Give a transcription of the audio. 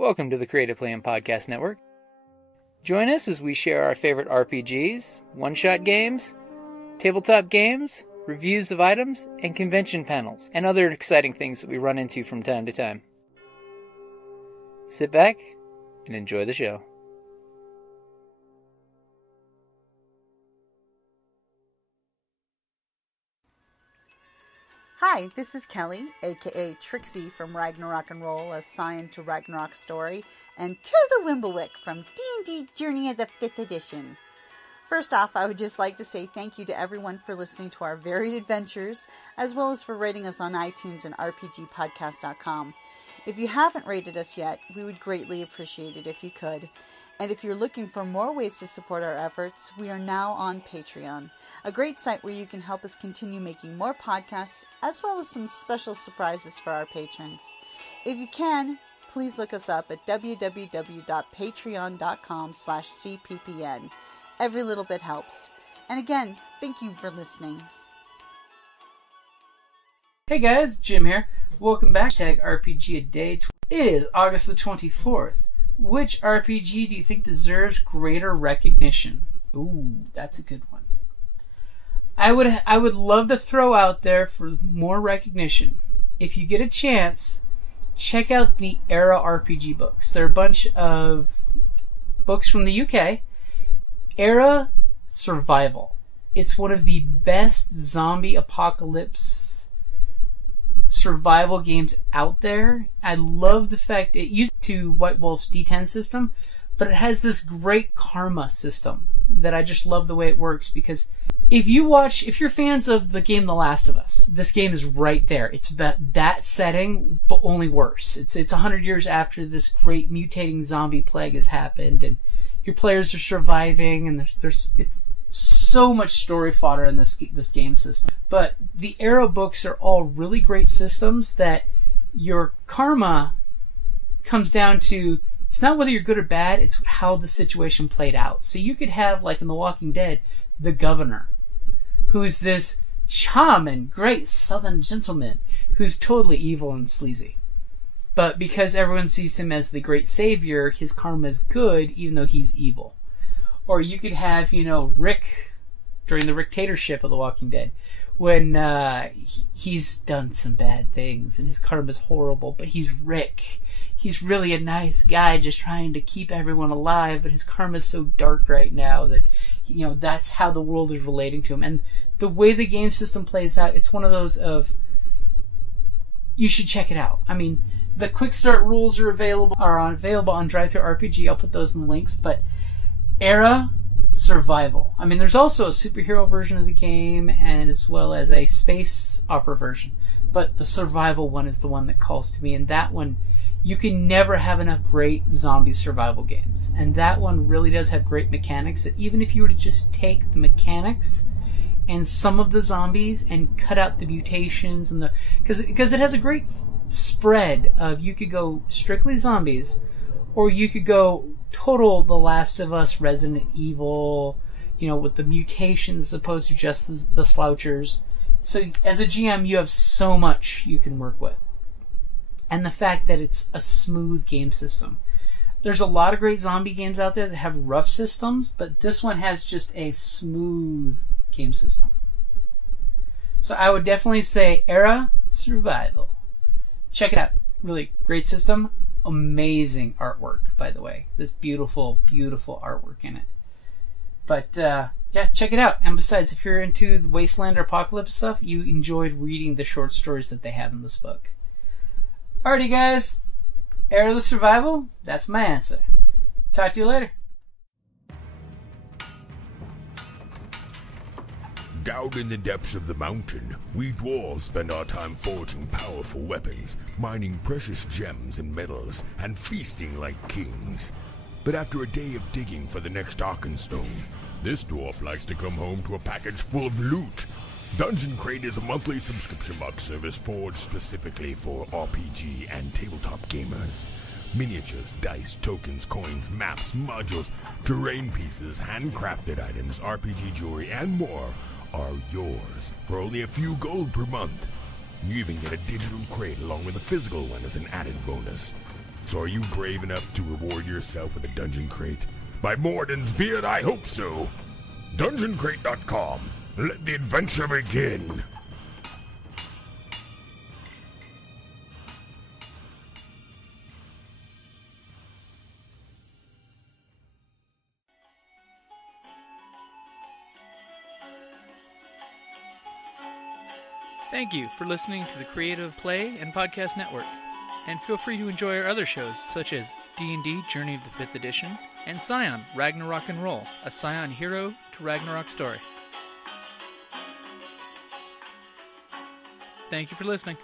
Welcome to the Creative Playing Podcast Network. Join us as we share our favorite RPGs, one-shot games, tabletop games, reviews of items, and convention panels, and other exciting things that we run into from time to time. Sit back and enjoy the show. Hi, this is Kelly, aka Trixie from Ragnarok and Roll, a Scion to Ragnarok story, and Tilda Wimblewick from D&D Journey of the 5th Edition. First off, I would just like to say thank you to everyone for listening to our varied adventures, as well as for rating us on iTunes and RPGpodcast.com. If you haven't rated us yet, we would greatly appreciate it if you could. And if you're looking for more ways to support our efforts, we are now on Patreon, a great site where you can help us continue making more podcasts, as well as some special surprises for our patrons. If you can, please look us up at www.patreon.com/cppn. Every little bit helps. And again, thank you for listening. Hey guys, Jim here. Welcome back to RPGADAY. It is August the 24th. Which RPG do you think deserves greater recognition? Ooh, that's a good one. I would love to throw out there for more recognition. If you get a chance, check out the Era RPG books. They're a bunch of books from the UK. Era Survival. It's one of the best zombie apocalypse survival games out there. I love the fact it used to White Wolf's D10 system, but it has this great karma system that I just love the way it works, because if you're fans of the game The Last of Us, this game is right there. It's that setting, but only worse. It's 100 years after this great mutating zombie plague has happened, and your players are surviving, and it's so much story fodder in this game system. But the Era books are all really great systems that your karma comes down to. It's not whether you're good or bad, it's how the situation played out. So you could have, like in The Walking Dead, the governor, who's this charming, great southern gentleman who's totally evil and sleazy. But because everyone sees him as the great savior, his karma is good, even though he's evil. Or you could have, Rick during the dictatorship of The Walking Dead, when he's done some bad things and his karma's horrible, but he's Rick. He's really a nice guy just trying to keep everyone alive, but his karma's so dark right now that, that's how the world is relating to him. And the way the game system plays out, it's one of those of, you should check it out. I mean, the Quickstart rules are available on DriveThruRPG. I'll put those in the links, but Era Survival. I mean, there's also a superhero version of the game, and as well as a space opera version. But the survival one is the one that calls to me, and that one, you can never have enough great zombie survival games. And that one really does have great mechanics, that even if you were to just take the mechanics and some of the zombies and cut out the mutations and because it has a great spread of, you could go strictly zombies, or you could go total The Last of Us, Resident Evil, with the mutations as opposed to just the slouchers. So as a GM, you have so much you can work with. And the fact that it's a smooth game system. There's a lot of great zombie games out there that have rough systems, but this one has just a smooth game system. So I would definitely say Era Survival. Check it out. Really great system. Amazing artwork, by the way. This beautiful, beautiful artwork in it. But, yeah, check it out. And besides, if you're into the Wasteland or Apocalypse stuff, you enjoyed reading the short stories that they have in this book. Alrighty, guys. Era the Survival, that's my answer. Talk to you later. Down in the depths of the mountain, we dwarves spend our time forging powerful weapons, mining precious gems and metals, and feasting like kings. But after a day of digging for the next Arkenstone, this dwarf likes to come home to a package full of loot. Dungeon Crate is a monthly subscription box service forged specifically for RPG and tabletop gamers. Miniatures, dice, tokens, coins, maps, modules, terrain pieces, handcrafted items, RPG jewelry, and more are yours for only a few gold per month. You even get a digital crate along with a physical one as an added bonus. So are you brave enough to reward yourself with a dungeon crate? By Morden's beard, I hope so. DungeonCrate.com. Let the adventure begin. Thank you for listening to the Creative Play and Podcast Network, and feel free to enjoy our other shows such as D&D Journey of the 5th Edition and Scion Ragnarok and Roll, a Scion hero to Ragnarok story. Thank you for listening.